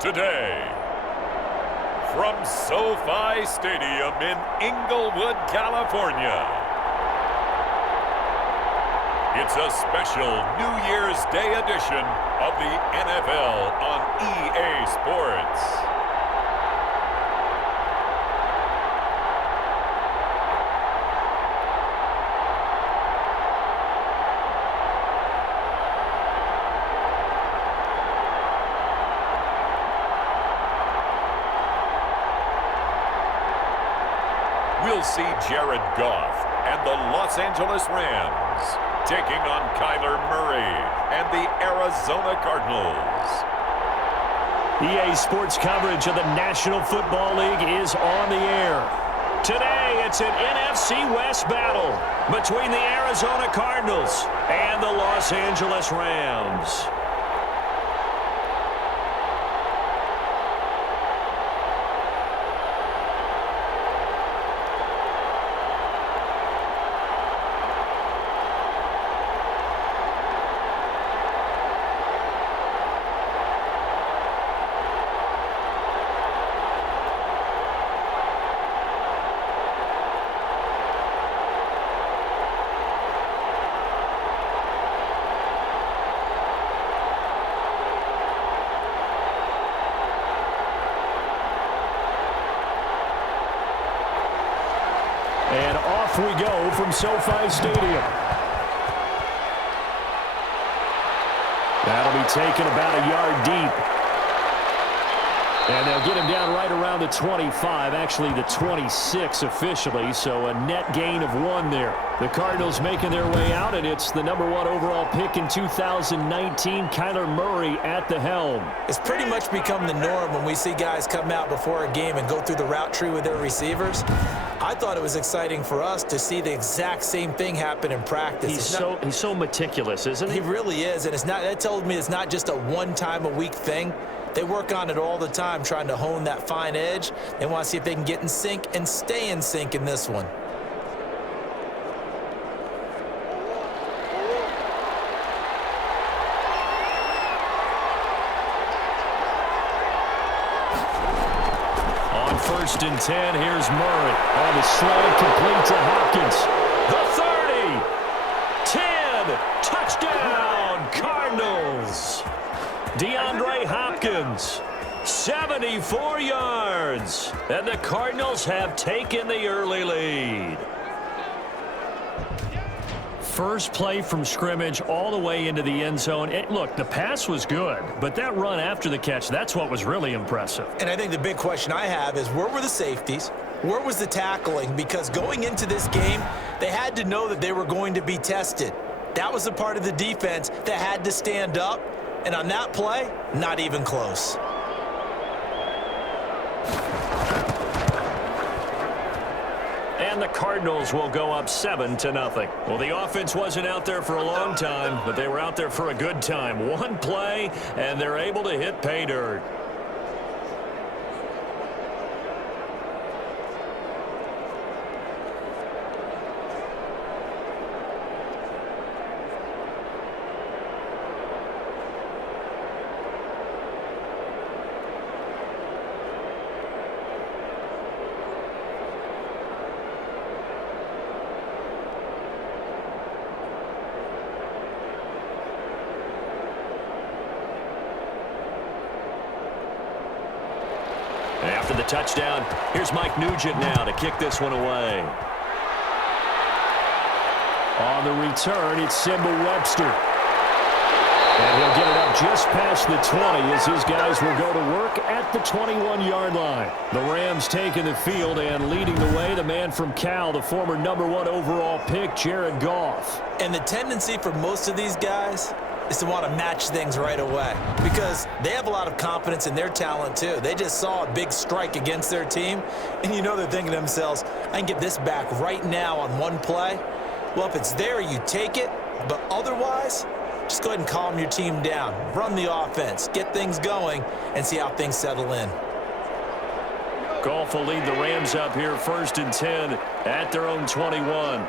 today. From SoFi Stadium in Inglewood, California, it's a special New Year's Day edition of the NFL on EA Sports. We'll see Jared Goff and the Los Angeles Rams taking on Kyler Murray and the Arizona Cardinals. EA Sports coverage of the National Football League is on the air. Today, it's an NFC West battle between the Arizona Cardinals and the Los Angeles Rams. And off we go from SoFi Stadium. That'll be taken about a yard deep. And they'll get him down right around the 25, actually the 26 officially, so a net gain of 1 there. The Cardinals making their way out, and it's the #1 overall pick in 2019, Kyler Murray at the helm. It's pretty much become the norm when we see guys come out before a game and go through the route tree with their receivers. I thought it was exciting for us to see the exact same thing happen in practice. He's so meticulous, isn't he? He really is, and that told me it's not just a one-time-a-week thing. They work on it all the time, trying to hone that fine edge. They want to see if they can get in sync and stay in sync in this one. On 1st and 10, here's Murray. On the slant, complete to Hopkins. The 30, 10, touchdown, Cardinals. DeAndre Hopkins, 74 yards, and the Cardinals have taken the early lead. First play from scrimmage all the way into the end zone. Look, the pass was good, but that run after the catch, that's what was really impressive. And I think the big question I have is, where were the safeties? Where was the tackling? Because going into this game, they had to know that they were going to be tested. That was a part of the defense that had to stand up. And on that play, not even close. And the Cardinals will go up 7-0. Well, the offense wasn't out there for a long time, but they were out there for a good time. One play, and they're able to hit pay dirt. After the touchdown, here's Mike Nugent now to kick this one away. On the return, it's Simba Webster. And he'll get it up just past the 20 as his guys will go to work at the 21-yard line. The Rams taking the field and leading the way, the man from Cal, the former #1 overall pick, Jared Goff. And the tendency for most of these guys is to want to match things right away because they have a lot of confidence in their talent too. They just saw a big strike against their team, and you know they're thinking to themselves, I can get this back right now on one play. Well, if it's there, you take it, but otherwise, just go ahead and calm your team down. Run the offense, get things going, and see how things settle in. Goff will lead the Rams up here 1st and 10 at their own 21.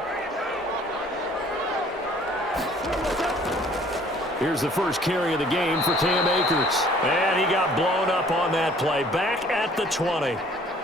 Here's the first carry of the game for Cam Akers. And he got blown up on that play. Back at the 20.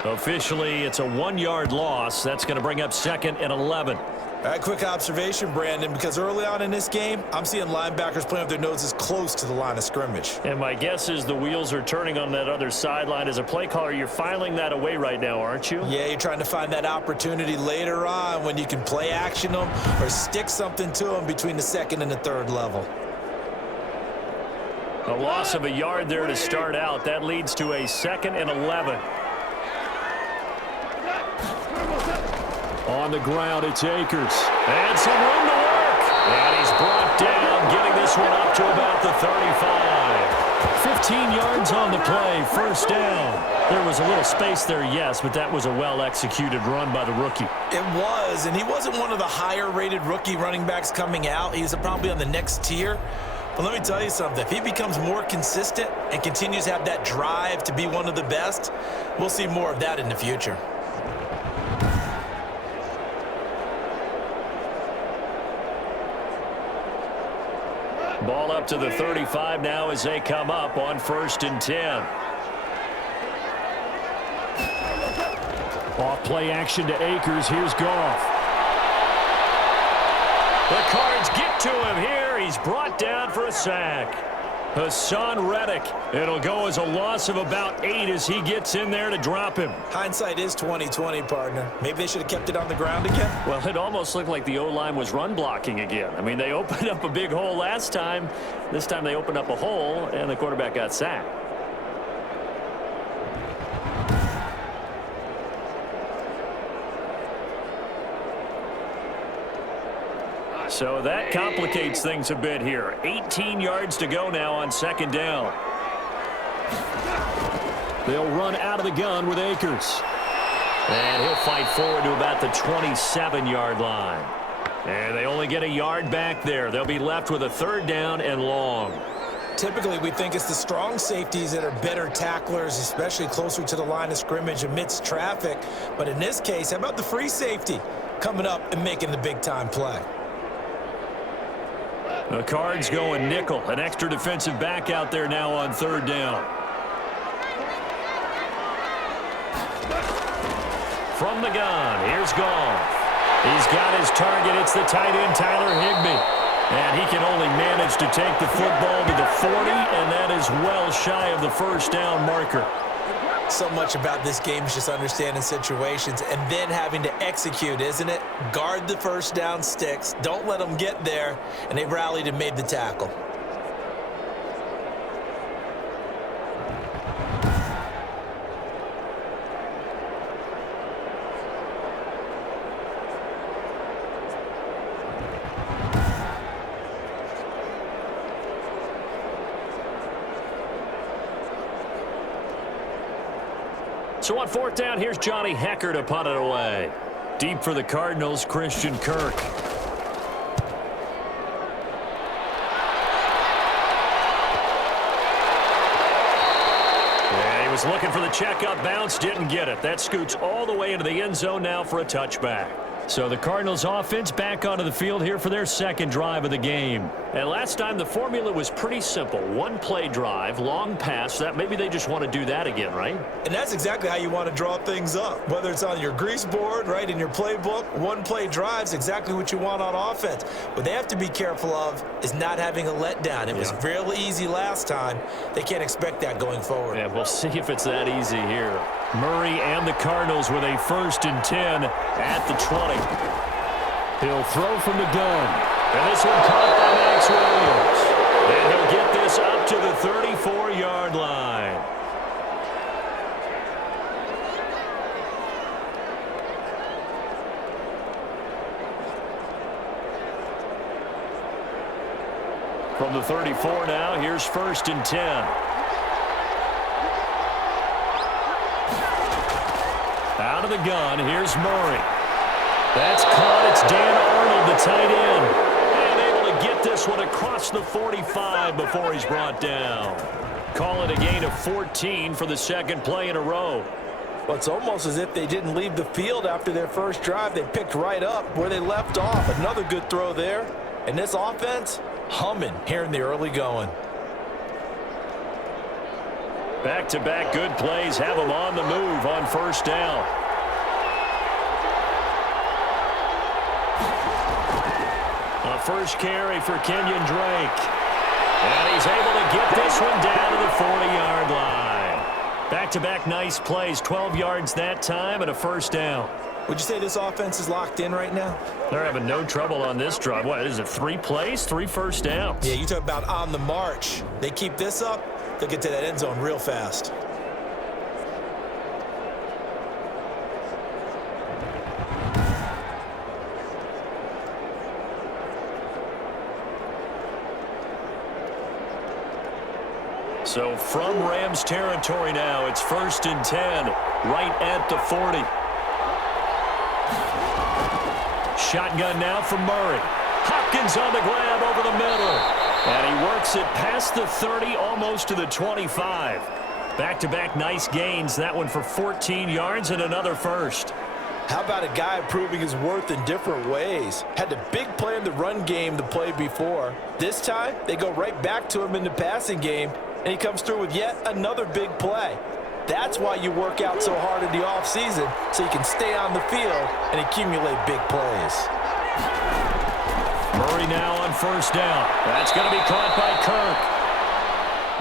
Officially, it's a 1-yard loss. That's going to bring up 2nd and 11. All right, quick observation, Brandon, because early on in this game, I'm seeing linebackers playing with their noses close to the line of scrimmage. And my guess is the wheels are turning on that other sideline. As a play caller, you're filing that away right now, aren't you? Yeah, you're trying to find that opportunity later on when you can play action them or stick something to them between the 2nd and the 3rd level. A loss of a yard there to start out. That leads to a 2nd and 11. On the ground, it's Akers. And some room to work. And he's brought down, getting this one up to about the 35. 15 yards on the play, first down. There was a little space there, yes, but that was a well-executed run by the rookie. It was, and he wasn't one of the higher-rated rookie running backs coming out. He's probably on the next tier. But let me tell you something. If he becomes more consistent and continues to have that drive to be one of the best, we'll see more of that in the future. Ball up to the 35 now as they come up on 1st and 10. Off play action to Akers. Here's Goff. The Cards get to him here. He's brought down for a sack. Hassan Reddick. It'll go as a loss of about 8 as he gets in there to drop him. Hindsight is 20/20, partner. Maybe they should have kept it on the ground again. Well, it almost looked like the O-line was run blocking again. I mean, they opened up a big hole last time. This time they opened up a hole, and the quarterback got sacked. So that complicates things a bit here. 18 yards to go now on 2nd down. They'll run out of the gun with Akers. And he'll fight forward to about the 27-yard line. And they only get a yard back there. They'll be left with a 3rd down and long. Typically, we think it's the strong safeties that are better tacklers, especially closer to the line of scrimmage amidst traffic. But in this case, how about the free safety coming up and making the big-time play? The Cards going nickel. An extra defensive back out there now on 3rd down. From the gun, here's Goff. He's got his target. It's the tight end, Tyler Higbee. And he can only manage to take the football to the 40, and that is well shy of the 1st down marker. So much about this game is just understanding situations and then having to execute, isn't it? Guard the 1st down sticks. Don't let them get there. And they rallied and made the tackle. So on 4th down, here's Johnny Hecker to punt it away. Deep for the Cardinals, Christian Kirk. And he was looking for the checkup bounce, didn't get it. That scoots all the way into the end zone now for a touchback. So the Cardinals offense back onto the field here for their 2nd drive of the game. And last time the formula was pretty simple. 1-play drive, long pass. That maybe they just want to do that again, right? And that's exactly how you want to draw things up. Whether it's on your grease board, right, in your playbook, 1-play drive's exactly what you want on offense. What they have to be careful of is not having a letdown. It was real easy last time. They can't expect that going forward. Yeah, we'll see if it's that easy here. Murray and the Cardinals with a 1st and 10 at the 20. He'll throw from the gun. And this one caught by Max Williams. And he'll get this up to the 34-yard line. From the 34 now, here's 1st and 10. Out of the gun, here's Murray. That's caught. It's Dan Arnold, the tight end. And able to get this one across the 45 before he's brought down. Call it a gain of 14 for the 2nd play in a row. Well, it's almost as if they didn't leave the field after their first drive. They picked right up where they left off. Another good throw there. And this offense, humming here in the early going. Back-to-back good plays have him on the move on first down. A first carry for Kenyon Drake. And he's able to get this one down to the 40-yard line. Back-to-back nice plays, 12 yards that time and a first down. Would you say this offense is locked in right now? They're having no trouble on this drive. What is it, 3 plays, 3 first downs? Yeah, you talk about on the march. They keep this up, they'll get to that end zone real fast. So from Rams territory now, it's 1st and 10, right at the 40. Shotgun now from Murray. Hopkins on the grab over the middle. And he works it past the 30, almost to the 25. Back-to-back nice gains. That one for 14 yards and another first. How about a guy proving his worth in different ways? Had the big play in the run game the play before. This time, they go right back to him in the passing game, and he comes through with yet another big play. That's why you work out so hard in the offseason, so you can stay on the field and accumulate big plays. Murray now on first down. That's going to be caught by Kirk.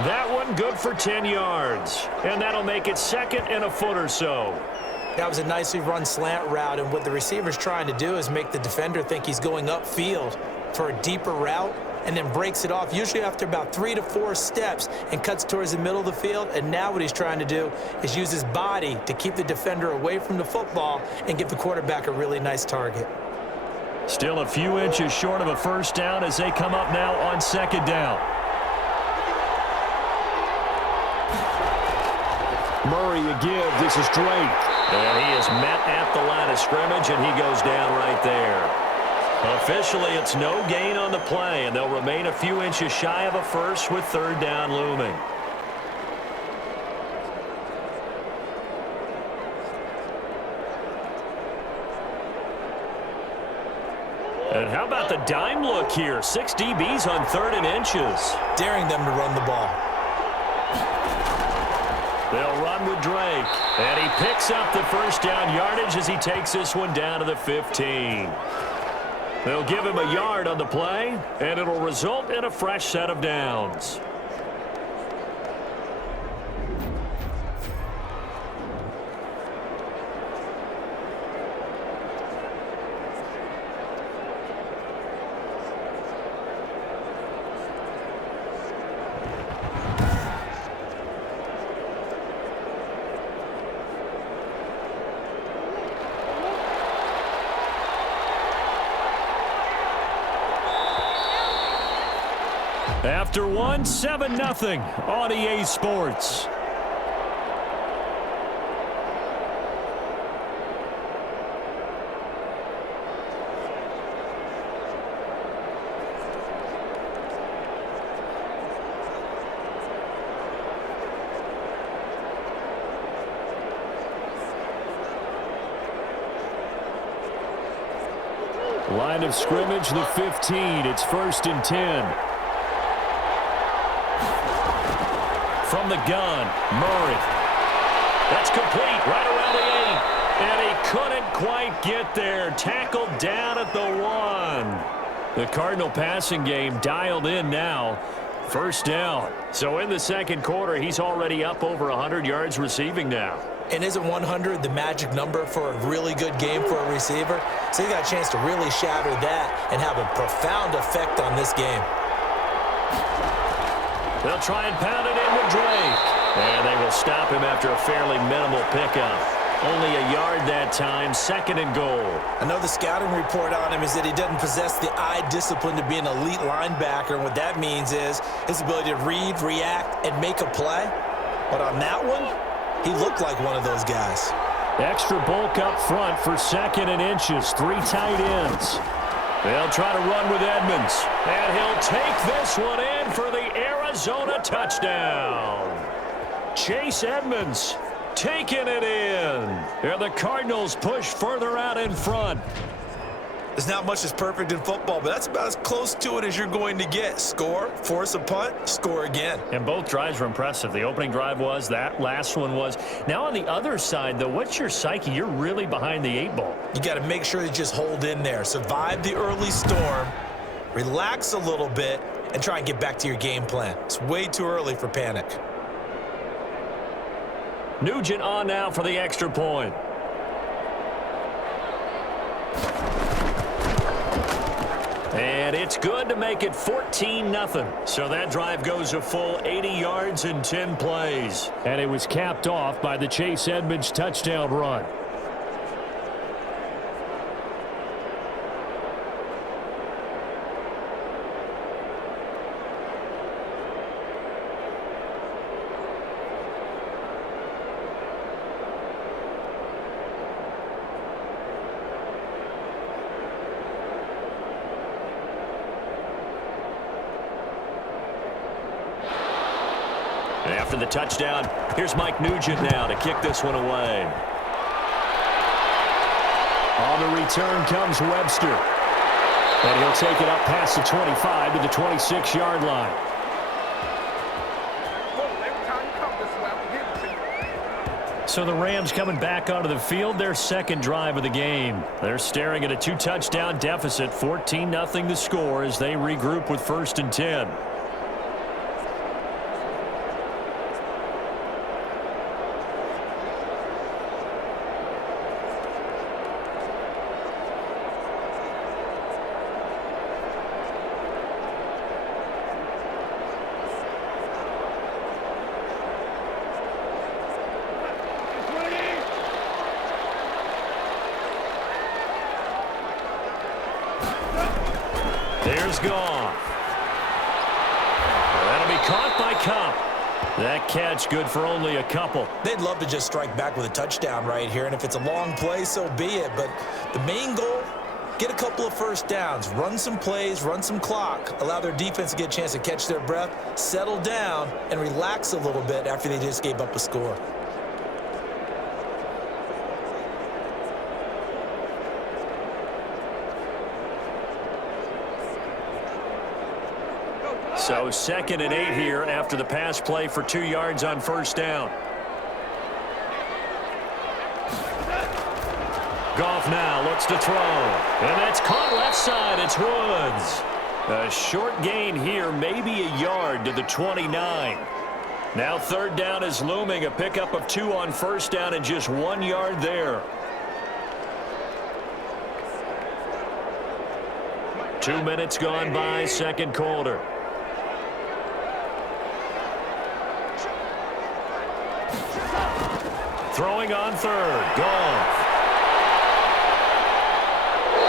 That one good for 10 yards. And that'll make it 2nd and a foot or so. That was a nicely run slant route, and what the receiver's trying to do is make the defender think he's going upfield for a deeper route, and then breaks it off, usually after about 3 to 4 steps, and cuts towards the middle of the field. And now what he's trying to do is use his body to keep the defender away from the football and give the quarterback a really nice target. Still a few inches short of a first down as they come up now on 2nd down. Murray a give. This is Drake. And he is met at the line of scrimmage, and he goes down right there. Officially, it's no gain on the play, and they'll remain a few inches shy of a first with 3rd down looming. And how about the dime look here? 6 DBs on 3rd and inches. Daring them to run the ball. They'll run with Drake. And he picks up the first down yardage as he takes this one down to the 15. They'll give him a yard on the play, and it'll result in a fresh set of downs. After one, 7-0 on EA Sports. Line of scrimmage, the 15. It's 1st and 10. From the gun, Murray. That's complete right around the 8. And he couldn't quite get there. Tackled down at the 1. The Cardinal passing game dialed in now. First down. So in the 2nd quarter, he's already up over 100 yards receiving now. And isn't 100 the magic number for a really good game for a receiver? So he got a chance to really shatter that and have a profound effect on this game. They'll try and pound it in with Drake. And they will stop him after a fairly minimal pickup. Only a yard that time, 2nd and goal. I know the scouting report on him is that he doesn't possess the eye discipline to be an elite linebacker. And what that means is his ability to read, react, and make a play. But on that one, he looked like one of those guys. Extra bulk up front for 2nd and inches. 3 tight ends. They'll try to run with Edmonds. And he'll take this one in for the Arizona touchdown. Chase Edmonds taking it in. And the Cardinals push further out in front. There's not much that's perfect in football, but that's about as close to it as you're going to get. Score, force a punt, score again. And both drives were impressive. The opening drive was, that last one was. Now on the other side, though, what's your psyche? You're really behind the 8 ball. You got to make sure you just hold in there. Survive the early storm, relax a little bit, and try and get back to your game plan. It's way too early for panic. Nugent on now for the extra point. And it's good to make it 14-0. So that drive goes a full 80 yards in 10 plays. And it was capped off by the Chase Edmonds touchdown run. After the touchdown, here's Mike Nugent now to kick this one away. On the return comes Webster. And he'll take it up past the 25 to the 26-yard line. So the Rams coming back onto the field, their second drive of the game. They're staring at a 2-touchdown deficit, 14-0 the score as they regroup with 1st and 10. There's Goff. That'll be caught by Cup. That catch good for only a couple. They'd love to just strike back with a touchdown right here, and if it's a long play, so be it. But the main goal, get a couple of first downs, run some plays, run some clock, allow their defense to get a chance to catch their breath, settle down, and relax a little bit after they just gave up a score. So 2nd and 8 here after the pass play for 2 yards on 1st down. Goff now looks to throw. And that's caught left side. It's Woods. A short gain here, maybe a yard to the 29. Now 3rd down is looming. A pickup of 2 on 1st down and just 1 yard there. 2 minutes gone by, 2nd quarter. Throwing on 3rd. Goff.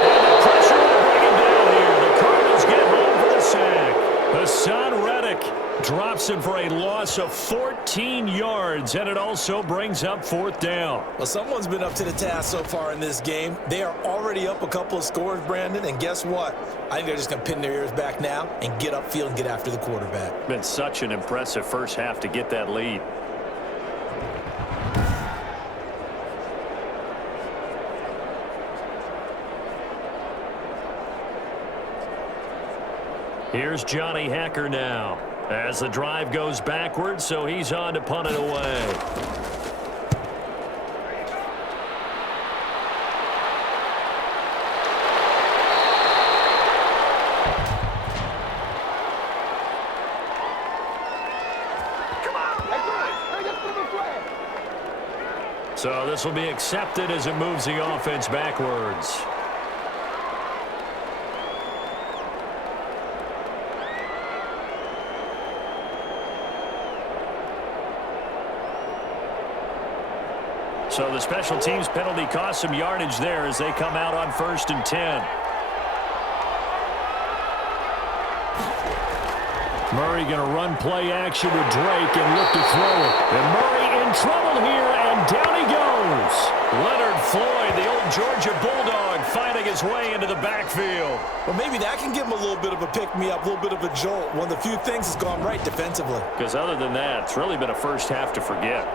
And the pressure will bring him down here. The Cardinals get home for the sack. Hassan Reddick drops him for a loss of 14 yards, and it also brings up 4th down. Well, someone's been up to the task so far in this game. They are already up a couple of scores, Brandon, and guess what? I think they're just going to pin their ears back now and get upfield and get after the quarterback. Been such an impressive first half to get that lead. Here's Johnny Hacker now as the drive goes backwards, so he's on to punt it away. So this will be accepted as it moves the offense backwards. So the special teams penalty cost some yardage there as they come out on 1st and 10. Murray going to run play action with Drake and look to throw it. And Murray in trouble here, and down he goes. Leonard Floyd, the old Georgia Bulldog, finding his way into the backfield. Well, maybe that can give him a little bit of a pick-me-up, a little bit of a jolt. One of the few things that's gone right defensively. Because other than that, it's really been a first half to forget.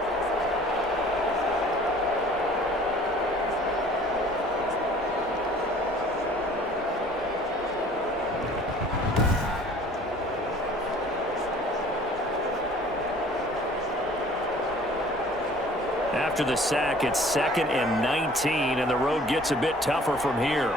After the sack, it's 2nd and 19, and the road gets a bit tougher from here.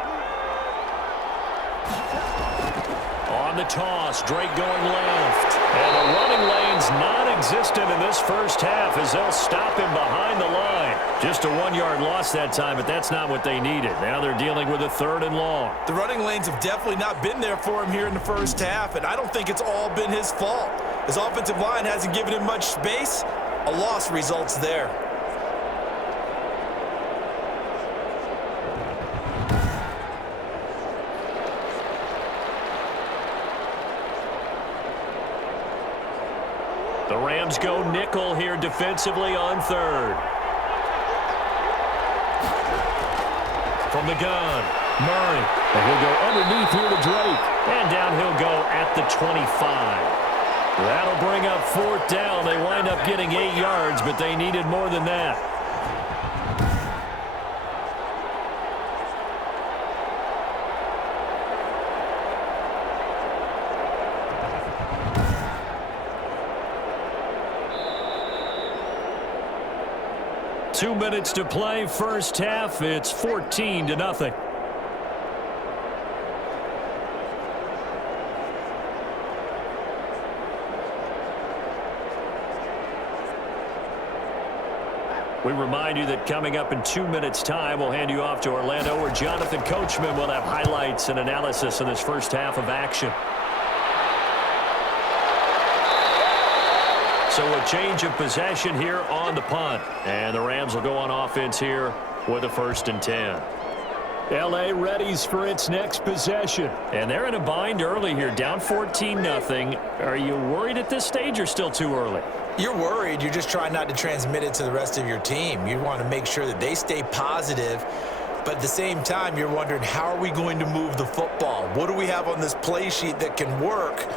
On the toss, Drake going left. And the running lane's non-existent in this first half as they'll stop him behind the line. Just a 1-yard loss that time, but that's not what they needed. Now they're dealing with a 3rd and long. The running lanes have definitely not been there for him here in the first half, and I don't think it's all been his fault. His offensive line hasn't given him much space. A loss results there. The Rams go nickel here defensively on 3rd. From the gun, Murray. And he'll go underneath here to Drake. And down he'll go at the 25. That'll bring up 4th down. They wind up getting 8 yards, but they needed more than that. Two minutes to play, first half. It's 14-0. We remind you that coming up in 2 minutes' time, we'll hand you off to Orlando, where Jonathan Coachman will have highlights and analysis of this first half of action. So a change of possession here on the punt. And the Rams will go on offense here with a 1st and 10. L.A. readies for its next possession. And they're in a bind early here, down 14-0. Are you worried at this stage or still too early? You're worried. You're just trying not to transmit it to the rest of your team. You want to make sure that they stay positive. But at the same time, you're wondering, how are we going to move the football? What do we have on this play sheet that can work?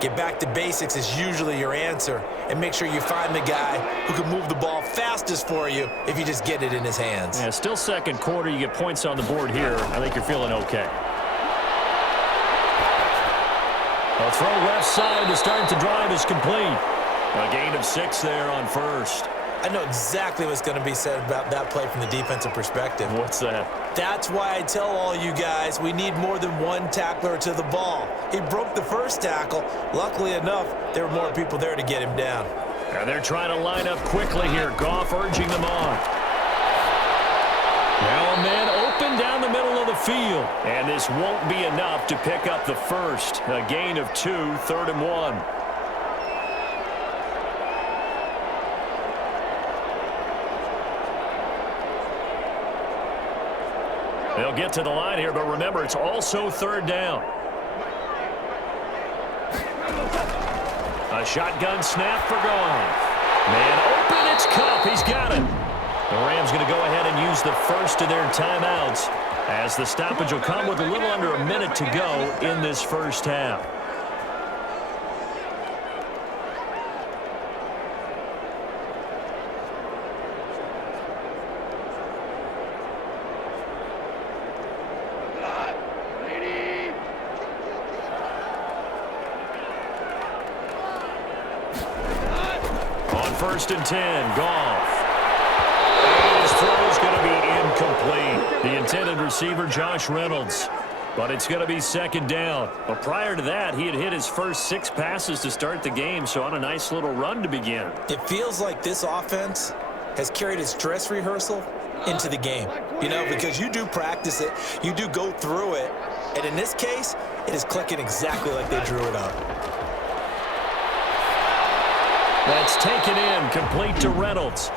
Get back to basics is usually your answer, and make sure you find the guy who can move the ball fastest for you if you just get it in his hands. Yeah, still second quarter. You get points on the board here. I think you're feeling okay. A throw left side to start the drive is complete. A gain of 6 there on 1st. I know exactly what's going to be said about that play from the defensive perspective. What's that? That's why I tell all you guys we need more than one tackler to the ball. He broke the first tackle. Luckily enough, there were more people there to get him down. And they're trying to line up quickly here. Goff urging them on. Now a man open down the middle of the field. And this won't be enough to pick up the first. A gain of 2, 3rd and 1. They'll get to the line here, but remember, it's also 3rd down. A shotgun snap for Goff. Man open, it's Cup. He's got it. The Rams going to go ahead and use the first of their timeouts, as the stoppage will come with a little under a minute to go in this first half. First and 10, Goff. And his throw is going to be incomplete. The intended receiver, Josh Reynolds. But it's going to be 2nd down. But prior to that, he had hit his first 6 passes to start the game, so on a nice little run to begin. It feels like this offense has carried its dress rehearsal into the game. You know, because you do practice it, you do go through it, and in this case, it is clicking exactly like they drew it up. That's taken in, complete to Reynolds.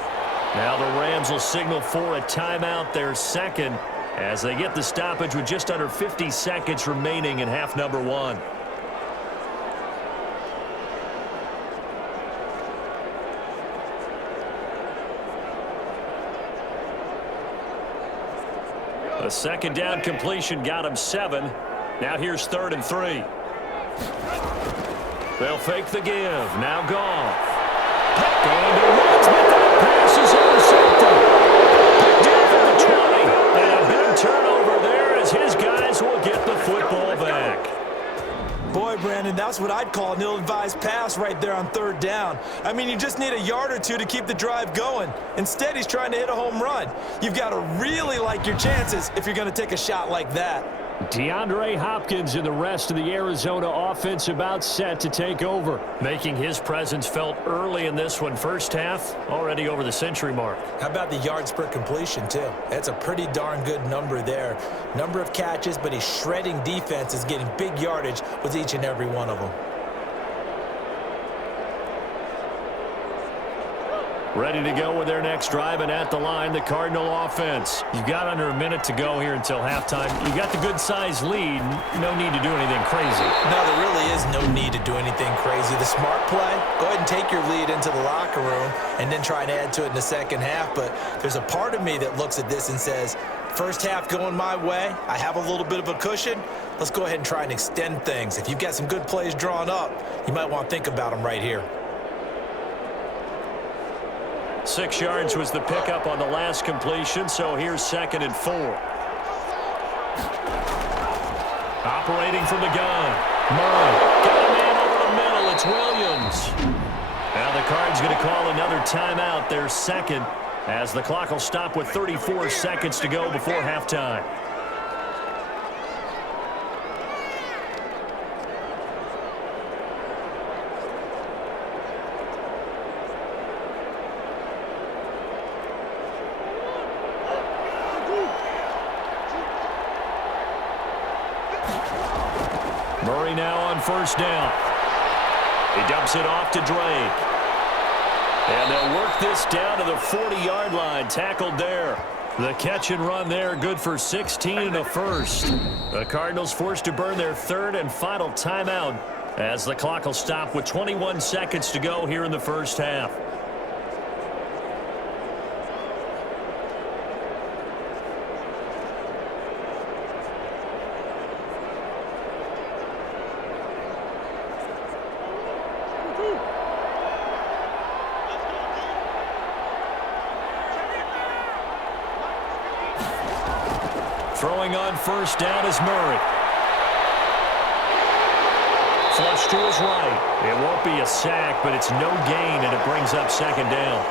Now the Rams will signal for a timeout, their 2nd, as they get the stoppage with just under 50 seconds remaining in half number 1. A 2nd down completion got him 7. Now here's 3rd and 3. They'll fake the give. Now Goff. Going to Woods, but that pass is intercepted. Picked up at the 20. And a big turnover there as his guys will get the football back. Boy, Brandon, mean, that's what I'd call an ill-advised pass right there on third down. I mean, you just need a yard or two to keep the drive going. Instead, he's trying to hit a home run. You've got to really like your chances if you're going to take a shot like that. DeAndre Hopkins and the rest of the Arizona offense about set to take over, making his presence felt early in this one. First half, already over the century mark. How about the yards per completion, too? That's a pretty darn good number there. Number of catches, but he's shredding defenses, getting big yardage with each and every one of them. Ready to go with their next drive, and at the line, the Cardinal offense. You've got under a minute to go here until halftime. You got the good-sized lead. No need to do anything crazy. No, there really is no need to do anything crazy. The smart play, go ahead and take your lead into the locker room and then try and add to it in the second half. But there's a part of me that looks at this and says, first half going my way, I have a little bit of a cushion. Let's go ahead and try and extend things. If you've got some good plays drawn up, you might want to think about them right here. 6 yards was the pickup on the last completion, so here's 2nd and 4. Operating from the gun. Murray got a man over the middle. It's Williams. Now the Cards going to call another timeout, their second, as the clock will stop with 34 seconds to go before halftime. Murray now on first down. He dumps it off to Drake. And they'll work this down to the 40-yard line. Tackled there. The catch and run there, good for 16 and a first. The Cardinals forced to burn their third and final timeout as the clock will stop with 21 seconds to go here in the first half. Throwing on first down is Murray. Flush to his right. It won't be a sack, but it's no gain, and it brings up 2nd down.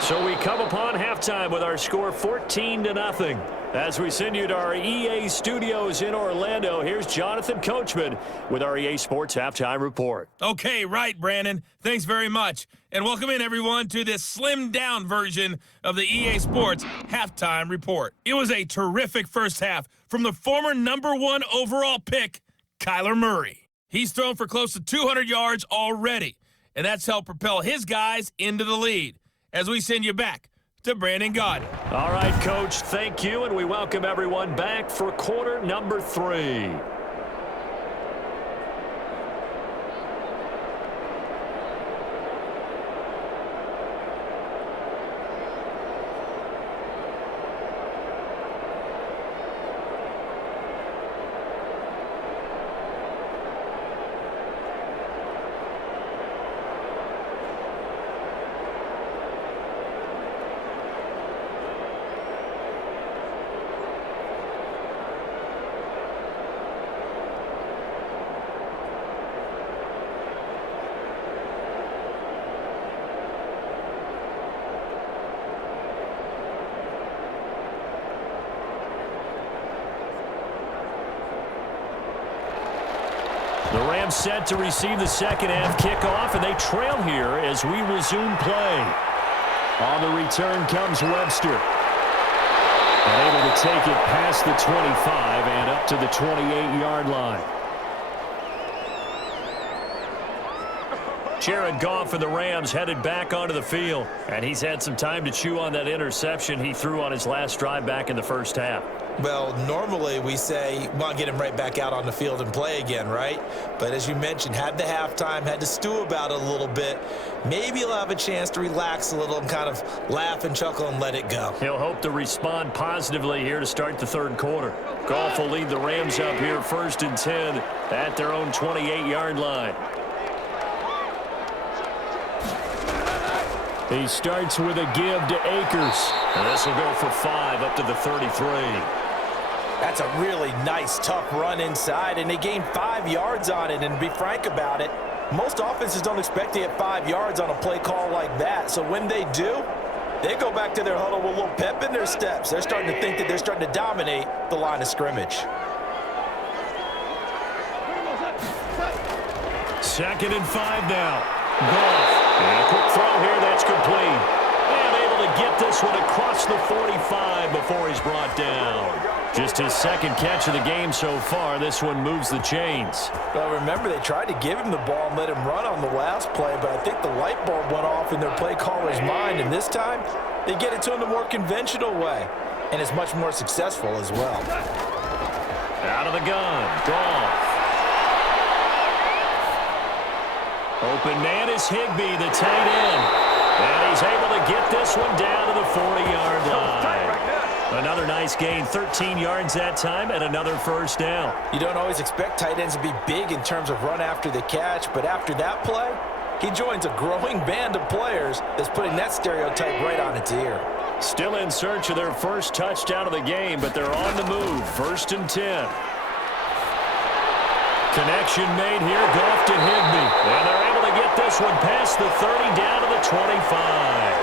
So we come upon halftime with our score 14-0. As we send you to our EA studios in Orlando, here's Jonathan Coachman with our EA Sports Halftime Report. Okay, right, Brandon. Thanks very much. And welcome in, everyone, to this slimmed-down version of the EA Sports Halftime Report. It was a terrific first half from the former #1 overall pick, Kyler Murray. He's thrown for close to 200 yards already, and that's helped propel his guys into the lead. As we send you back to Brandon Gaudin. All right, Coach, thank you, and we welcome everyone back for quarter number 3. The Rams set to receive the second half kickoff, and they trail here as we resume play. On the return comes Webster. And able to take it past the 25 and up to the 28-yard line. Jared Goff and the Rams headed back onto the field, and he's had some time to chew on that interception he threw on his last drive back in the first half. Well, normally we say, well, get him right back out on the field and play again, right? But as you mentioned, had the halftime, had to stew about it a little bit. Maybe he'll have a chance to relax a little and kind of laugh and chuckle and let it go. He'll hope to respond positively here to start the third quarter. Goff will lead the Rams up here 1st and 10 at their own 28-yard line. He starts with a give to Akers. And this will go for 5 up to the 33. That's a really nice, tough run inside, and they gained 5 yards on it. And to be frank about it, most offenses don't expect to get 5 yards on a play call like that. So when they do, they go back to their huddle with a little pep in their steps. They're starting to think that they're starting to dominate the line of scrimmage. 2nd and 5 now. Goff. And a quick throw here that's complete. And able to get this one across the 45 before he's brought down. Just his 2nd catch of the game so far. This one moves the chains. Well, remember, they tried to give him the ball and let him run on the last play, but I think the light bulb went off in their play caller's mind, and this time they get it to him the more conventional way, and it's much more successful as well. Out of the gun. Goff. Open man is Higbee, the tight end. And he's able to get this one down to the 40-yard line. Another nice gain, 13 yards that time, and another first down. You don't always expect tight ends to be big in terms of run after the catch, but after that play, he joins a growing band of players that's putting that stereotype right on its ear. Still in search of their first touchdown of the game, but they're on the move. 1st and 10. Connection made here, Goff to Higbee. And they're able to get this one past the 30 down to the 25.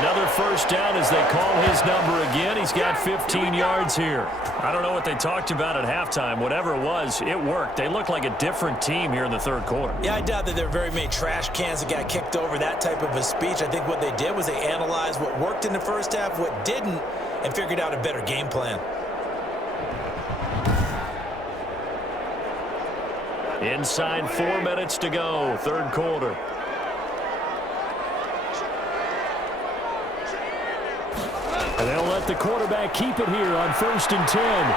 Another first down as they call his number again. He's got 15 yards here. I don't know what they talked about at halftime. Whatever it was, it worked. They look like a different team here in the 3rd quarter. Yeah, I doubt that there are very many trash cans that got kicked over, that type of a speech. I think what they did was they analyzed what worked in the first half, what didn't, and figured out a better game plan. Inside 4 minutes to go, 3rd quarter. And they'll let the quarterback keep it here on 1st and 10.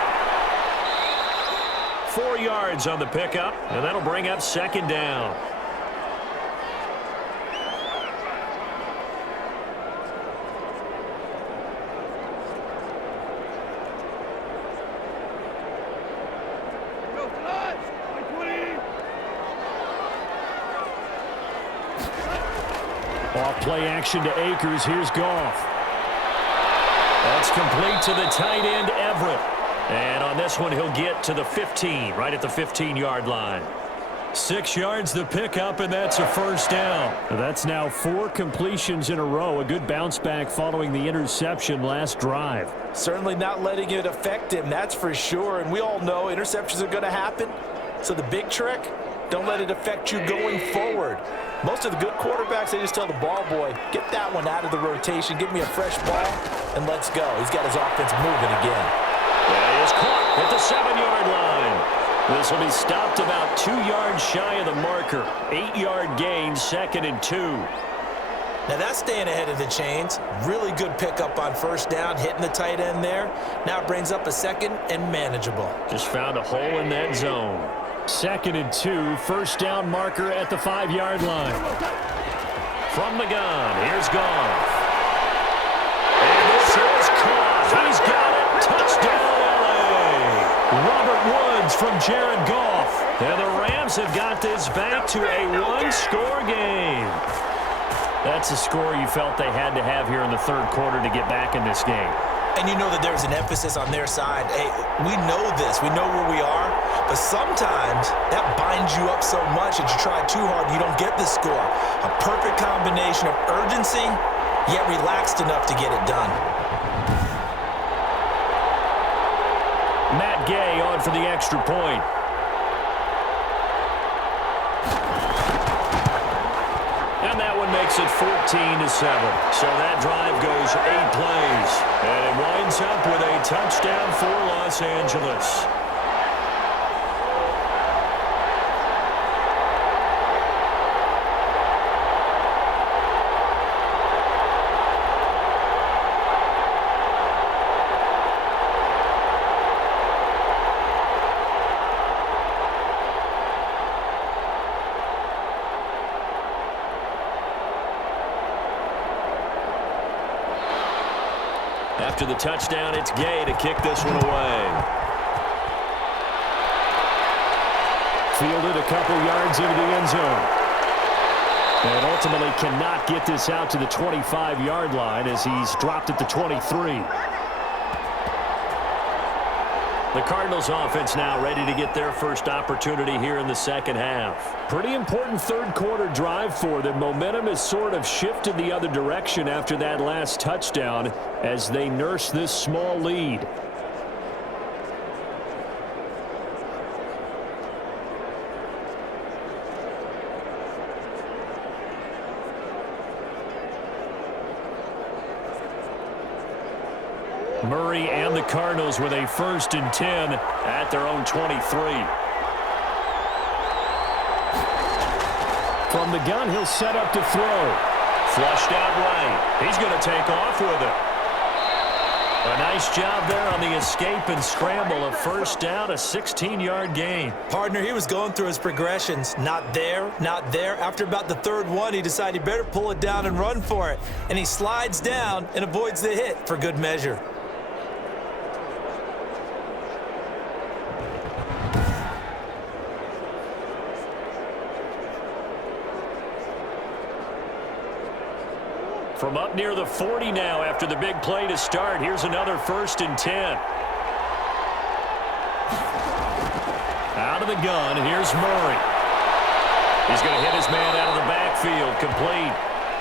4 yards on the pickup, and that'll bring up 2nd down. Off play action to Akers. Here's Goff. That's complete to the tight end, Everett. And on this one, he'll get to the 15, right at the 15-yard line. 6 yards the pickup, and that's a first down. That's now 4 completions in a row. A good bounce back following the interception last drive. Certainly not letting it affect him, that's for sure. And we all know interceptions are going to happen. So the big trick, don't let it affect you going forward. Most of the good quarterbacks, they just tell the ball boy, get that one out of the rotation, give me a fresh ball, and let's go. He's got his offense moving again. There he is, caught at the 7-yard line. This will be stopped about 2 yards shy of the marker. 8-yard gain, 2nd and 2. Now that's staying ahead of the chains. Really good pickup on first down, hitting the tight end there. Now it brings up a 2nd and manageable. Just found a hole in that zone. 2nd and 2, first down marker at the 5-yard line. From the gun, here's Goff. And this is caught. He's got it. Touchdown, LA. Robert Woods from Jared Goff. And the Rams have got this back to a 1-score game. That's a score you felt they had to have here in the 3rd quarter to get back in this game. And you know that there's an emphasis on their side. Hey, we know this. We know where we are. But sometimes that binds you up so much that you try too hard and you don't get the score. A perfect combination of urgency, yet relaxed enough to get it done. Matt Gay on for the extra point. And that one makes it 14-7. So that drive goes 8 plays. And it winds up with a touchdown for Los Angeles. After the touchdown, it's Gay to kick this one away. Fielded a couple yards into the end zone. And ultimately cannot get this out to the 25-yard line as he's dropped at the 23. The Cardinals offense now ready to get their first opportunity here in the second half. Pretty important third-quarter drive for them. Momentum has sort of shifted the other direction after that last touchdown as they nurse this small lead. Murray and the Cardinals with a 1st and 10 at their own 23. From the gun, he'll set up to throw. Flushed out right. He's going to take off with it. A nice job there on the escape and scramble. A 1st down, a 16-yard gain. Partner, he was going through his progressions. Not there, not there. After about the 3rd one, he decided he better pull it down and run for it. And he slides down and avoids the hit for good measure. From up near the 40 now after the big play to start. Here's another 1st and 10. Out of the gun, here's Murray. He's going to hit his man out of the backfield, complete.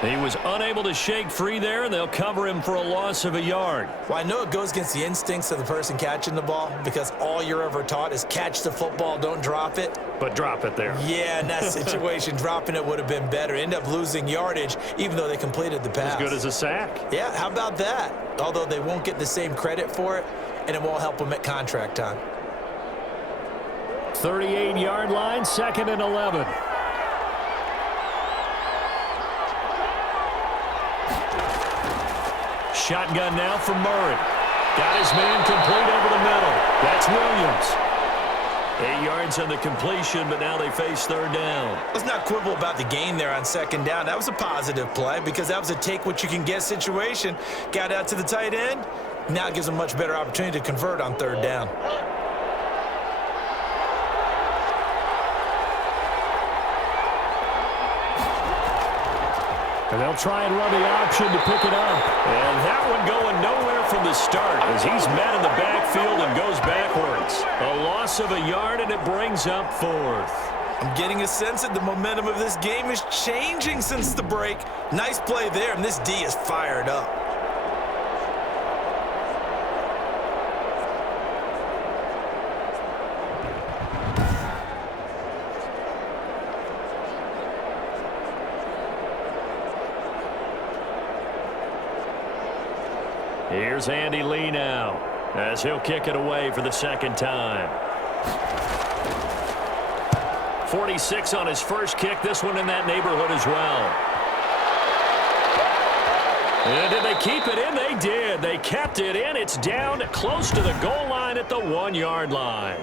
He was unable to shake free there, and they'll cover him for a loss of a yard. Well, I know it goes against the instincts of the person catching the ball because all you're ever taught is catch the football, don't drop it. But drop it there. Yeah, in that situation, dropping it would have been better. End up losing yardage, even though they completed the pass. As good as a sack. Yeah, how about that? Although they won't get the same credit for it, and it won't help them at contract time. 38-yard line, 2nd and 11. Shotgun now from Murray. Got his man complete over the middle. That's Williams. 8 yards on the completion, but now they face 3rd down. Let's not quibble about the gain there on 2nd down. That was a positive play because that was a take-what-you-can-get situation. Got out to the tight end. Now it gives them a much better opportunity to convert on 3rd down. And they'll try and run the option to pick it up. And that one going nowhere from the start as he's met in the backfield and goes backwards. A loss of a yard, and it brings up 4th. I'm getting a sense that the momentum of this game is changing since the break. Nice play there, and this D is fired up. Here's Andy Lee now as he'll kick it away for the 2nd time. 46 on his first kick. This one in that neighborhood as well. And did they keep it in? They did. They kept it in. It's down close to the goal line at the 1-yard line.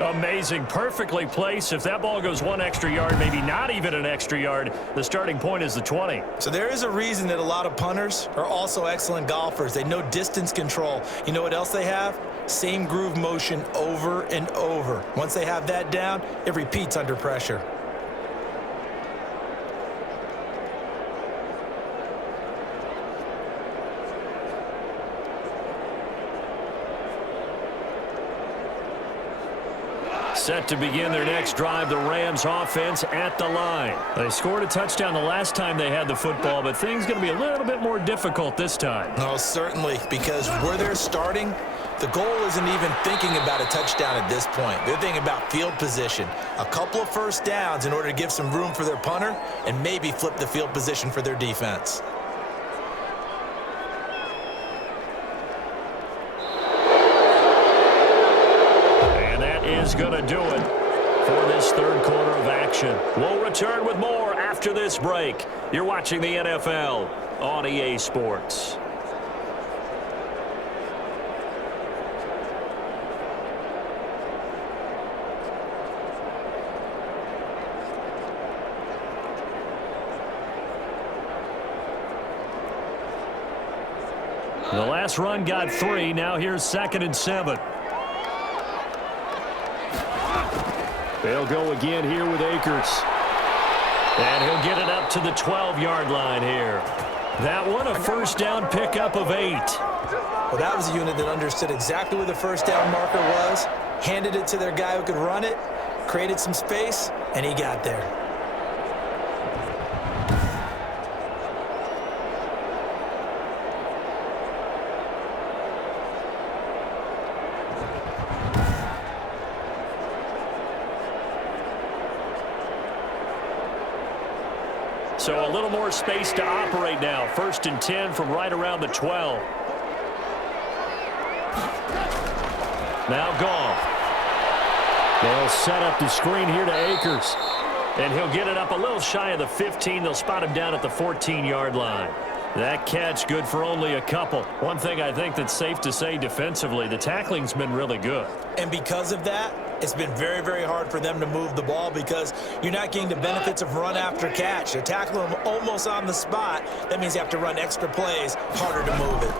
Amazing. Perfectly placed. If that ball goes 1 extra yard, maybe not even an extra yard, the starting point is the 20. So there is a reason that a lot of punters are also excellent golfers. They know distance control. You know what else they have? Same groove motion over and over. Once they have that down, it repeats under pressure. Set to begin their next drive, the Rams offense at the line. They scored a touchdown the last time they had the football, but things going to be a little bit more difficult this time. No, certainly, because where they're starting, the goal isn't even thinking about a touchdown at this point. They're thinking about field position. A couple of 1st downs in order to give some room for their punter and maybe flip the field position for their defense. Is going to do it for this 3rd quarter of action. We'll return with more after this break. You're watching the NFL on EA Sports. The last run got 3. Now here's 2nd and 7. They'll go again here with Akers. And he'll get it up to the 12-yard line here. That one, a first down pickup of 8. Well, that was a unit that understood exactly where the first down marker was, handed it to their guy who could run it, created some space, and he got there. So a little more space to operate now. 1st and 10 from right around the 12. Now Goff. They'll set up the screen here to Akers. And he'll get it up a little shy of the 15. They'll spot him down at the 14-yard line. That catch good for only a couple. One thing I think that's safe to say defensively, the tackling's been really good. And because of that, it's been very, very hard for them to move the ball because you're not getting the benefits of run after catch. They're tackling them almost on the spot. That means you have to run extra plays, harder to move it.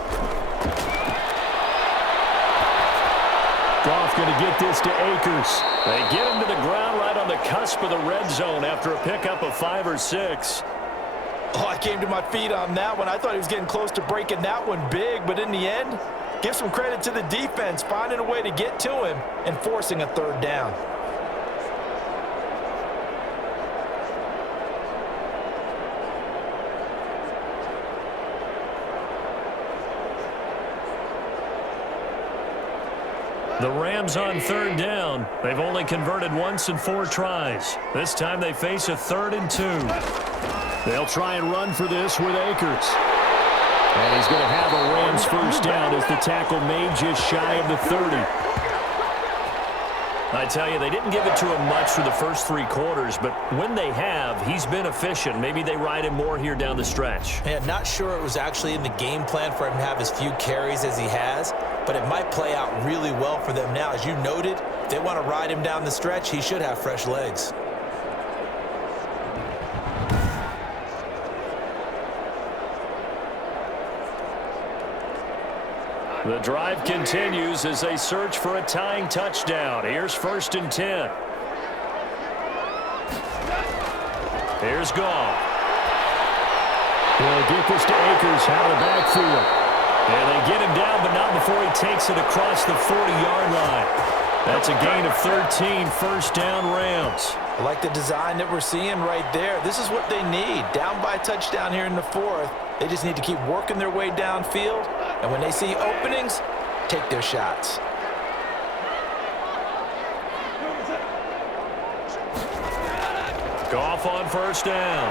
Goff going to get this to Akers. They get him to the ground right on the cusp of the red zone after a pickup of 5 or 6. Oh, I came to my feet on that one. I thought he was getting close to breaking that one big, but in the end, give some credit to the defense, finding a way to get to him and forcing a 3rd down. The Rams on 3rd down. They've only converted once in 4 tries. This time they face a 3rd and 2. They'll try and run for this with Akers. And he's going to have a Rams first down as the tackle made just shy of the 30. I tell you, they didn't give it to him much for the first 3 quarters, but when they have, he's been efficient. Maybe they ride him more here down the stretch. Man, not sure it was actually in the game plan for him to have as few carries as he has, but it might play out really well for them now. As you noted, if they want to ride him down the stretch, he should have fresh legs. The drive continues as they search for a tying touchdown. Here's 1st and 10. Here's Goff. He'll get this to Akers out of the backfield. And they get him down, but not before he takes it across the 40-yard line. That's a gain of 13, first down Rams. I like the design that we're seeing right there. This is what they need. Down by a touchdown here in the 4th. They just need to keep working their way downfield. And when they see openings, take their shots. Goff on first down.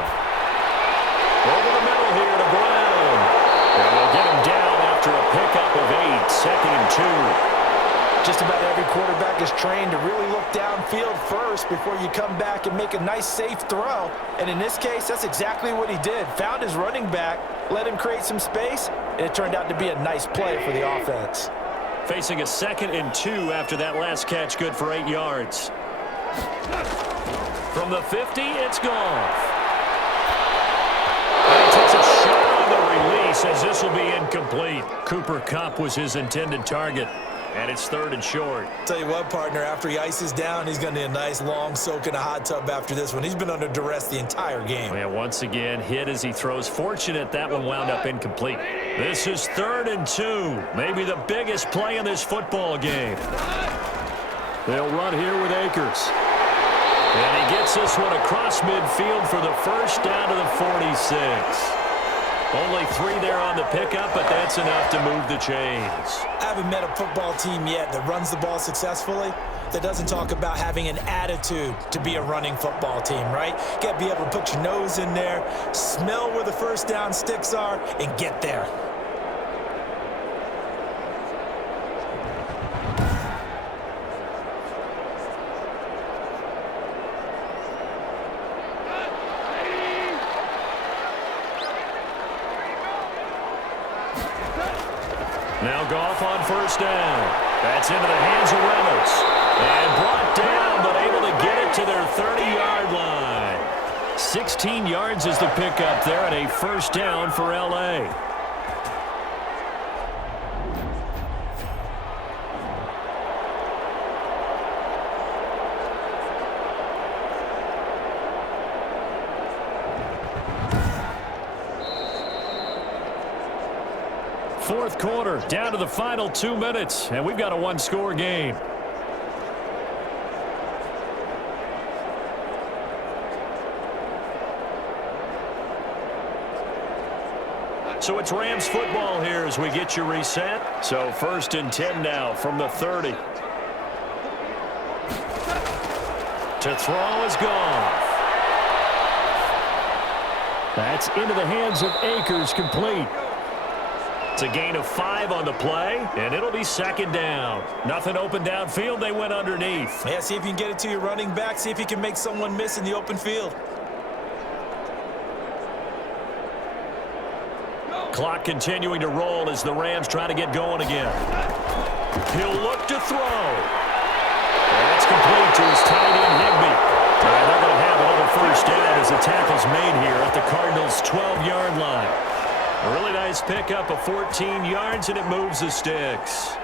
Over the middle here to Brown. And they'll get him down after a pickup of 8, 2nd and 2. Just about every quarterback is trained to really look downfield first before you come back and make a nice, safe throw. And in this case, that's exactly what he did. Found his running back, let him create some space, and it turned out to be a nice play for the offense. Facing a 2nd and 2 after that last catch, good for 8 yards. From the 50, it's Goff. And he takes a shot on the release as this will be incomplete. Cooper Kupp was his intended target. And it's 3rd and short. Tell you what, partner, after he ices down, he's going to need a nice long soak in a hot tub after this one. He's been under duress the entire game. Yeah, once again, hit as he throws. Fortunate that one wound up incomplete. This is 3rd and 2. Maybe the biggest play in this football game. They'll run here with Akers. And he gets this one across midfield for the first down to the 46. Only 3 there on the pickup, but that's enough to move the chains. I haven't met a football team yet that runs the ball successfully that doesn't talk about having an attitude to be a running football team, right? You got to be able to put your nose in there, smell where the first down sticks are, and get there. Now Goff on first down. That's into the hands of Reynolds. And brought down, but able to get it to their 30-yard line. 16 yards is the pickup there, and a first down for L.A. fourth quarter, down to the final 2 minutes, and we've got a one-score game. So it's Rams football here as we get you reset. So 1st and 10 now from the 30. To throw is Goff. That's into the hands of Akers, complete. It's a gain of 5 on the play, and it'll be 2nd down. Nothing open downfield. They went underneath. Yeah, see if you can get it to your running back. See if you can make someone miss in the open field. Clock continuing to roll as the Rams try to get going again. He'll look to throw. That's complete to his tight end, Higbee. And they're going to have another 1st down as the tackle's made here at the Cardinals' 12-yard line. A really nice pickup of 14 yards, and it moves the sticks.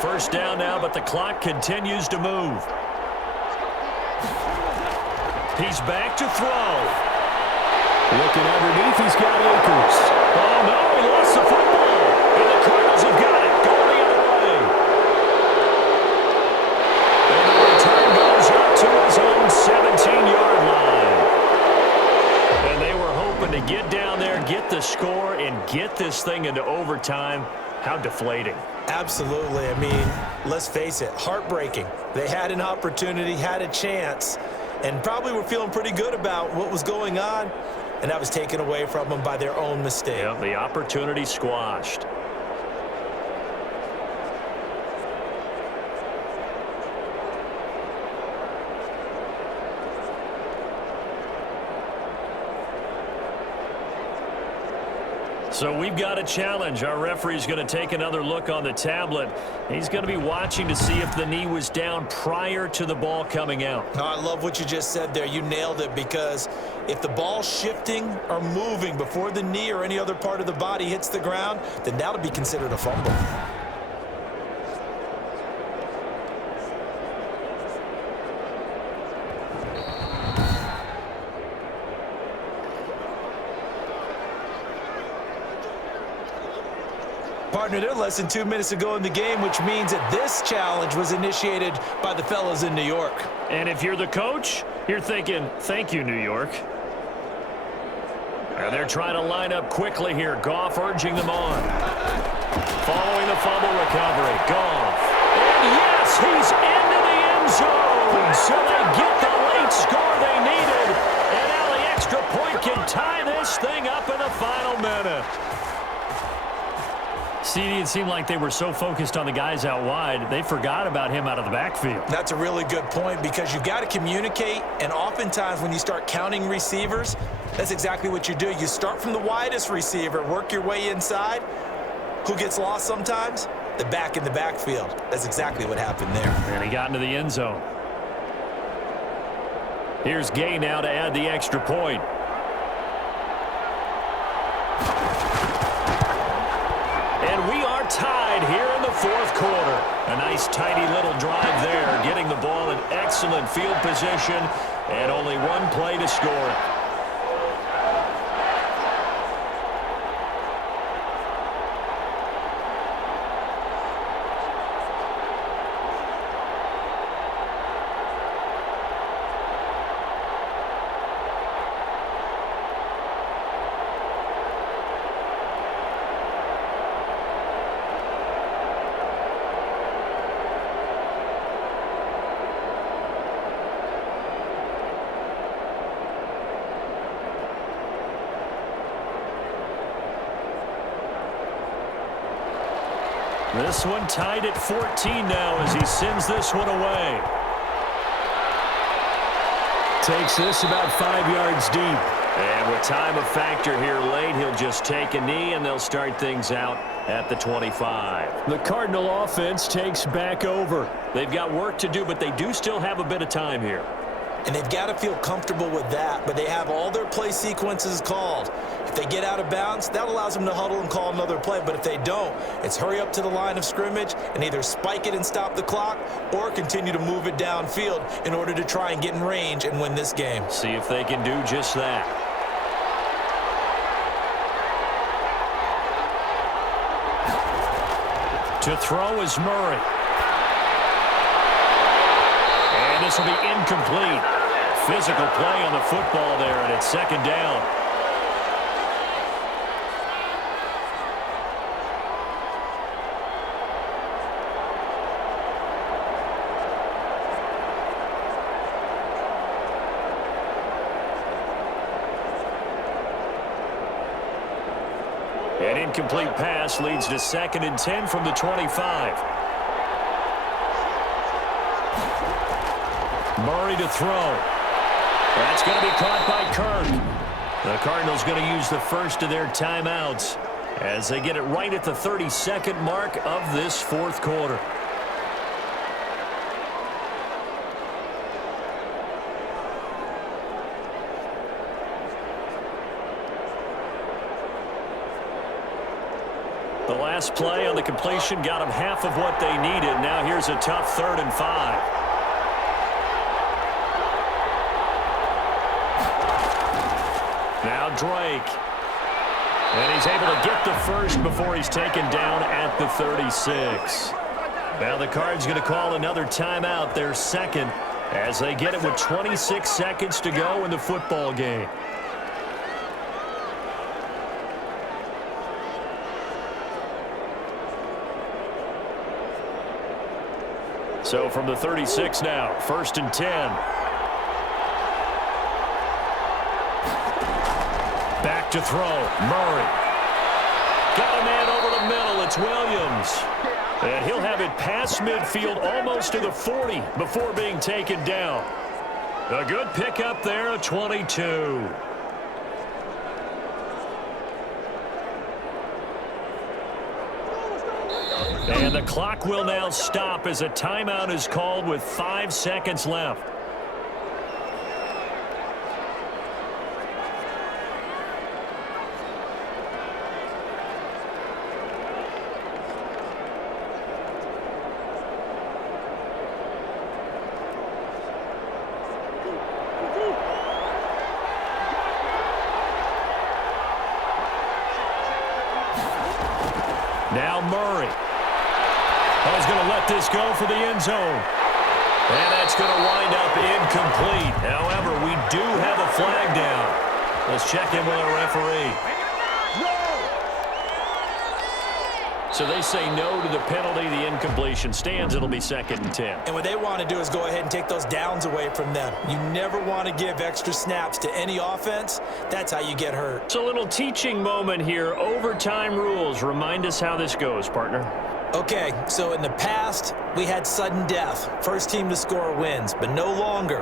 First down now, but the clock continues to move. He's back to throw. Looking underneath, he's got Akers. Oh, no, he lost the football. And the Cardinals have got it. Going the other way. And the return goes up to his own 17-yard line. And they were hoping to get down there, get the score, and get this thing into overtime. How deflating. Absolutely. I mean, let's face it, heartbreaking. They had an opportunity, had a chance, and probably were feeling pretty good about what was going on, and that was taken away from them by their own mistake. Yeah, the opportunity squashed. So we've got a challenge. Our referee's going to take another look on the tablet. He's going to be watching to see if the knee was down prior to the ball coming out. No, I love what you just said there. You nailed it, because if the ball's shifting or moving before the knee or any other part of the body hits the ground, then that'll be considered a fumble. Partner, they're less than 2 minutes to go in the game, which means that this challenge was initiated by the fellas in New York. And if you're the coach, you're thinking, thank you, New York. And they're trying to line up quickly here. Goff urging them on. Following the fumble recovery, Goff. And yes, he's into the end zone. So they get the late score they needed. And now the extra point can tie this thing up in the final minute. See, it seemed like they were so focused on the guys out wide, they forgot about him out of the backfield. That's a really good point, because you've got to communicate, and oftentimes when you start counting receivers, that's exactly what you do. You start from the widest receiver, work your way inside. Who gets lost sometimes? The back in the backfield. That's exactly what happened there. And he got into the end zone. Here's Gay now to add the extra point. And we are tied here in the fourth quarter. A nice, tidy little drive there, getting the ball in excellent field position, and only one play to score. This one tied at 14 now as he sends this one away. Takes this about 5 yards deep. And with time a factor here late, he'll just take a knee and they'll start things out at the 25. The Cardinal offense takes back over. They've got work to do, but they do still have a bit of time here. And they've got to feel comfortable with that, but they have all their play sequences called. If they get out of bounds, that allows them to huddle and call another play. But if they don't, it's hurry up to the line of scrimmage and either spike it and stop the clock or continue to move it downfield in order to try and get in range and win this game. See if they can do just that. To throw is Murray. And this will be incomplete. Physical play on the football there, and it's second down. An incomplete pass leads to 2nd and 10 from the 25. Murray to throw. That's going to be caught by Kirk. The Cardinals going to use the first of their timeouts as they get it right at the 32nd mark of this fourth quarter. The last play on the completion got them half of what they needed. Now here's a tough 3rd and 5. Now Drake. And he's able to get the first before he's taken down at the 36. Now the Cards going to call another timeout, their second, as they get it with 26 seconds to go in the football game. So from the 36 now, 1st and 10. Back to throw, Murray. Got a man over the middle, it's Williams. And he'll have it past midfield almost to the 40 before being taken down. A good pickup there, a 22. And the clock will now stop as a timeout is called with 5 seconds left. Now Murray. He's going to let this go for the end zone. And that's going to wind up incomplete. However, we do have a flag down. Let's check in with our referee. So they say no to the penalty. The incompletion stands. It'll be 2nd and 10. And what they want to do is go ahead and take those downs away from them. You never want to give extra snaps to any offense. That's how you get hurt. It's a little teaching moment here. Overtime rules. Remind us how this goes, partner. Okay, so in the past, we had sudden death. First team to score wins, but no longer.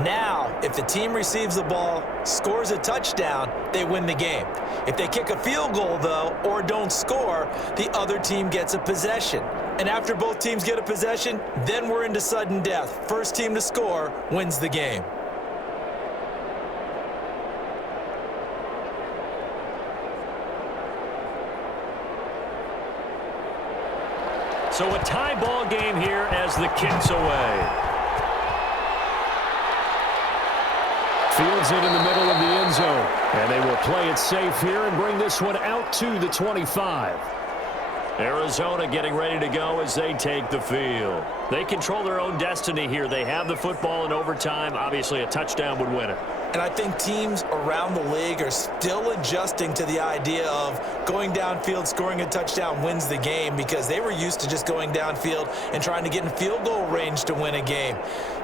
Now, if the team receives the ball, scores a touchdown, they win the game. If they kick a field goal, though, or don't score, the other team gets a possession. And after both teams get a possession, then we're into sudden death. First team to score wins the game. So a tie ball game here as the kick's away. Fields it in the middle of the end zone. And they will play it safe here and bring this one out to the 25. Arizona getting ready to go as they take the field. They control their own destiny here. They have the football in overtime. Obviously, a touchdown would win it. And I think teams around the league are still adjusting to the idea of going downfield, scoring a touchdown wins the game, because they were used to just going downfield and trying to get in field goal range to win a game.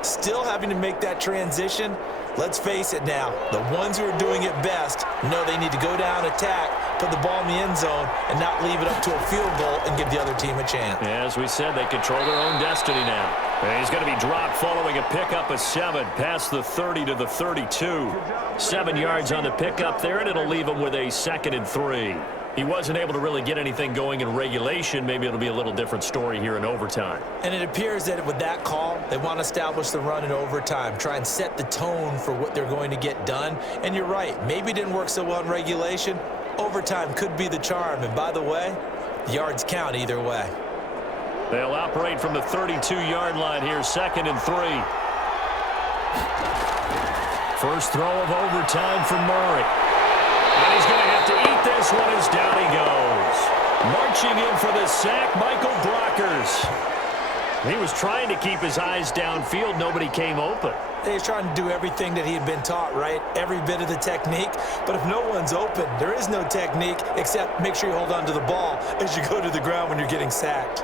Still having to make that transition. Let's face it now, the ones who are doing it best know they need to go down, attack, put the ball in the end zone, and not leave it up to a field goal and give the other team a chance. As we said, they control their own destiny now. And he's going to be dropped following a pickup of 7 past the 30 to the 32. 7 yards on the pickup there, and it'll leave him with a 2nd and 3. He wasn't able to really get anything going in regulation. Maybe it'll be a little different story here in overtime. And it appears that with that call, they want to establish the run in overtime, try and set the tone for what they're going to get done. And you're right, maybe it didn't work so well in regulation. Overtime could be the charm. And by the way, yards count either way. They'll operate from the 32-yard line here, 2nd and 3. First throw of overtime for Murray. And he's going to have to eat this one as down he goes. Marching in for the sack, Michael Brockers. He was trying to keep his eyes downfield. Nobody came open. He's trying to do everything that he had been taught, right? Every bit of the technique. But if no one's open, there is no technique except make sure you hold on to the ball as you go to the ground when you're getting sacked.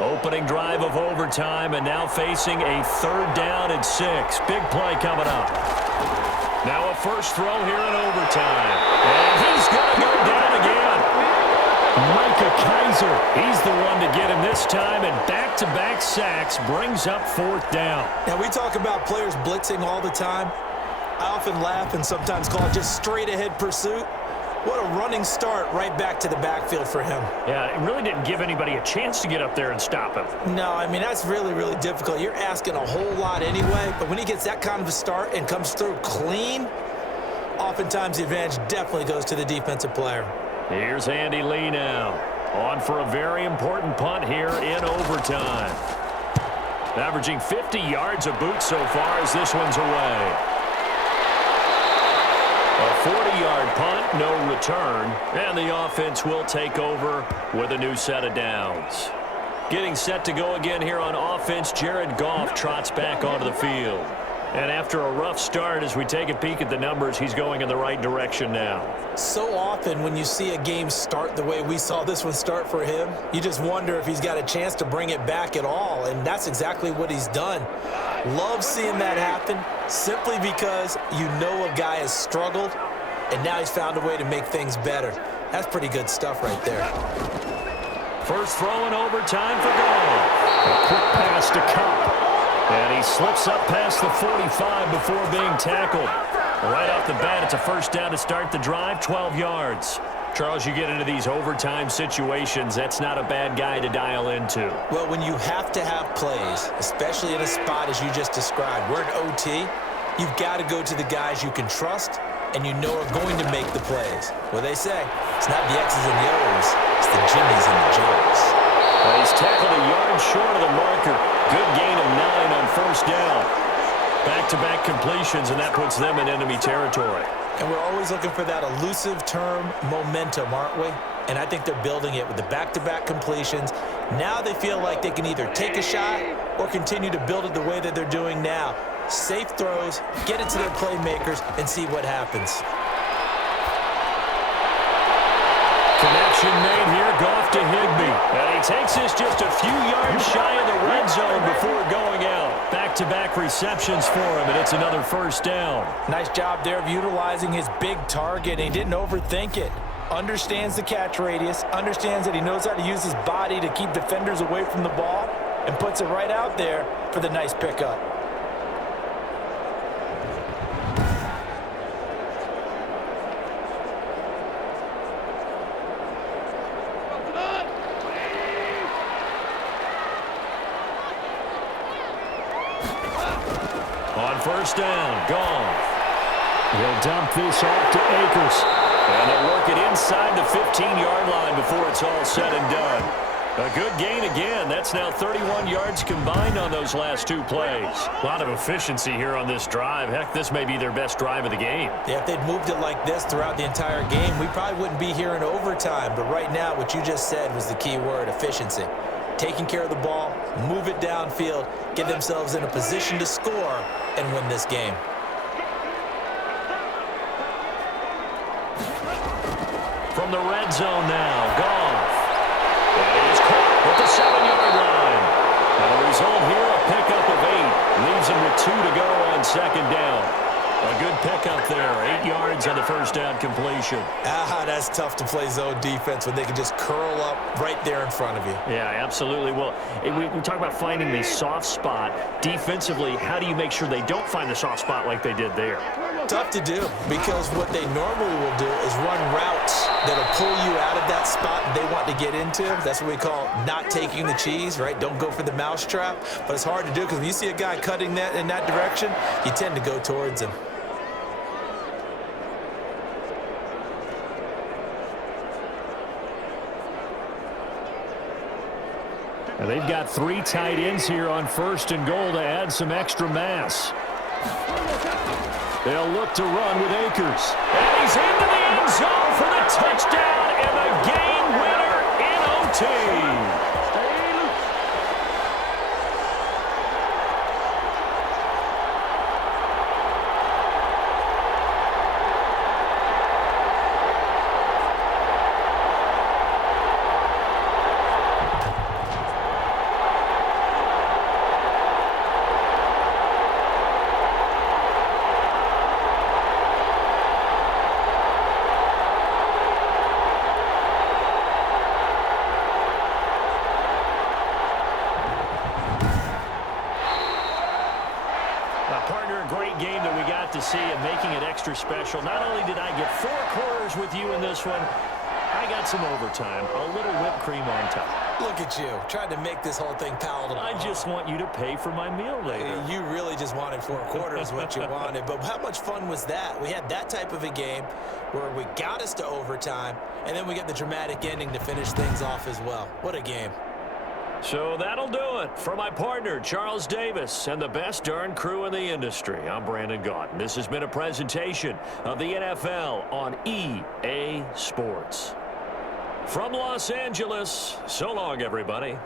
Opening drive of overtime, and now facing a 3rd down and 6. Big play coming up. Now a first throw here in overtime. And he's going to go down again. Micah Kaiser, he's the one to get him this time, and back-to-back sacks brings up 4th down. Now, we talk about players blitzing all the time. I often laugh and sometimes call it just straight-ahead pursuit. What a running start right back to the backfield for him. Yeah, it really didn't give anybody a chance to get up there and stop him. No, I mean, that's really, really difficult. You're asking a whole lot anyway, but when he gets that kind of a start and comes through clean, oftentimes the advantage definitely goes to the defensive player. Here's Andy Lee now, on for a very important punt here in overtime. Averaging 50 yards a boot so far as this one's away. A 40-yard punt, no return, and the offense will take over with a new set of downs. Getting set to go again here on offense, Jared Goff trots back onto the field. And after a rough start, as we take a peek at the numbers, he's going in the right direction now. So often when you see a game start the way we saw this one start for him, you just wonder if he's got a chance to bring it back at all, and that's exactly what he's done. Love seeing that happen simply because you know a guy has struggled, and now he's found a way to make things better. That's pretty good stuff right there. First throw in overtime for Goff. A quick pass to Cup. And he slips up past the 45 before being tackled. Right off the bat, it's a first down to start the drive, 12 yards. Charles, you get into these overtime situations, that's not a bad guy to dial into. Well, when you have to have plays, especially in a spot as you just described, we're in OT, you've got to go to the guys you can trust and you know are going to make the plays. Well, they say, it's not the X's and the O's, it's the Jimmies and the Joes. Well, he's tackled a yard short of the marker. Good gain of 9 on first down. Back-to-back completions, and that puts them in enemy territory. And we're always looking for that elusive term, momentum, aren't we? And I think they're building it with the back-to-back completions. Now they feel like they can either take a shot or continue to build it the way that they're doing now. Safe throws, get it to their playmakers, and see what happens. Connection made here, Goff to Higbee. And he takes this just a few yards shy of the red zone before going out. Back-to-back receptions for him, and it's another first down. Nice job there of utilizing his big target. He didn't overthink it. Understands the catch radius, understands that he knows how to use his body to keep defenders away from the ball, and puts it right out there for the nice pickup. On first down, Goff. He'll dump this off to Akers. And they'll work it inside the 15-yard line before it's all said and done. A good gain again. That's now 31 yards combined on those last 2 plays. A lot of efficiency here on this drive. Heck, this may be their best drive of the game. Yeah, if they'd moved it like this throughout the entire game, we probably wouldn't be here in overtime. But right now, what you just said was the key word, efficiency. Taking care of the ball, move it downfield, get themselves in a position to score, and win this game. From the red zone now, Goff. And he's caught at the 7-yard line. And the result here, a pickup of 8. Leaves him with 2 to go on second down. A good pickup there, 8 yards on the first down completion. That's tough to play zone defense when they can just curl up right there in front of you. Yeah, absolutely. Well, we talk about finding the soft spot. Defensively, how do you make sure they don't find the soft spot like they did there? tough to do because what they normally will do is run routes that'll pull you out of that spot they want to get into. That's what we call not taking the cheese, right? Don't go for the mousetrap. But it's hard to do because when you see a guy cutting that in that direction, you tend to go towards him. Now they've got 3 tight ends here on 1st and goal to add some extra mass. They'll look to run with Akers. And he's into the end zone for the touchdown and the game winner in OT. To see and making it extra special. Not only did I get 4 quarters with you in this one, I got some overtime, a little whipped cream on top. Look at you, trying to make this whole thing palatable. I just want you to pay for my meal later. You really just wanted 4 quarters what you wanted, but how much fun was that? We had that type of a game where we got us to overtime, and then we got the dramatic ending to finish things off as well. What a game. So that'll do it for my partner, Charles Davis, and the best darn crew in the industry. I'm Brandon Gaunt. This has been a presentation of the NFL on EA Sports. From Los Angeles, so long, everybody.